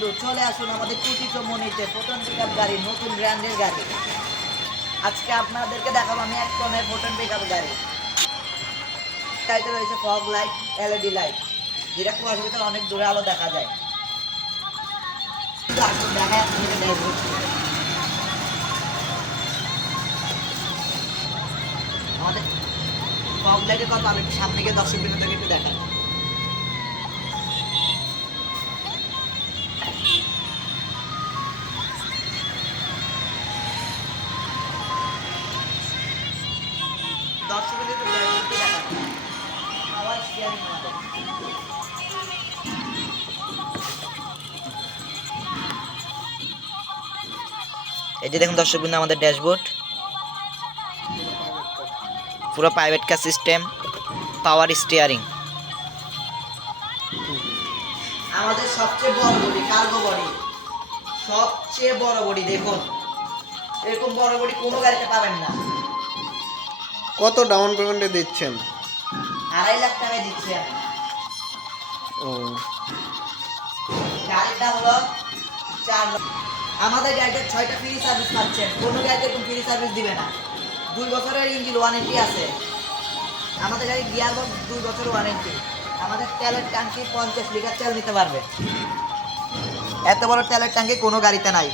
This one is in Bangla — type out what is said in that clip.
বন্ধু, চলে আসুন আমাদের কুটিচ মনিতে ফোটন পিকআপ গাড়ি, নতুন ব্র্যান্ডের গাড়ি। আজকে আপনাদেরকে দেখাবো আমি এক টনের ফোটন পিকআপ গাড়ি। গাড়িতে রয়েছে ফগ লাইট এলইডি লাইট যেটা কুয়াশার ভিতরে অনেক দূরে আলো দেখা যায়। দেখায় আমাদের ফগ লাইটের কথা আমি সামনে গিয়ে দর্শক বিনোদনকে একটু দেখাই। আবার এই যে দেখুন দর্শক বিন্দু আমাদের ড্যাশবোর্ড। পুরো private car system power steering আমাদের সবচেয়ে বড় বডি কার্গো বডি সবচেয়ে বড় বডি দেখুন। এরকম বড় বডি কোনো গাড়িতে পাবেন না। কত ডাউন পেমেন্টে দিচ্ছেন? আড়াই লাখ টাকা দিচ্ছি আমি। ও। দাম হলো চার আমাদের গাড়িতে ছয়টা ফ্রি সার্ভিস পাচ্ছেন কোনো গাড়িতে এরকম ফ্রি সার্ভিস দিবে না। দুই বছরের ইঞ্জিন ওয়ারেন্টি আছে। আমাদের গাড়ি গিয়ার বক্স দুই বছর ওয়ারেন্টি আমাদের তেলের ট্যাঙ্কি পঞ্চাশ লিটার তেল নিতে পারবে। এত বড় তেলের ট্যাঙ্কি কোনো গাড়িতে নাই।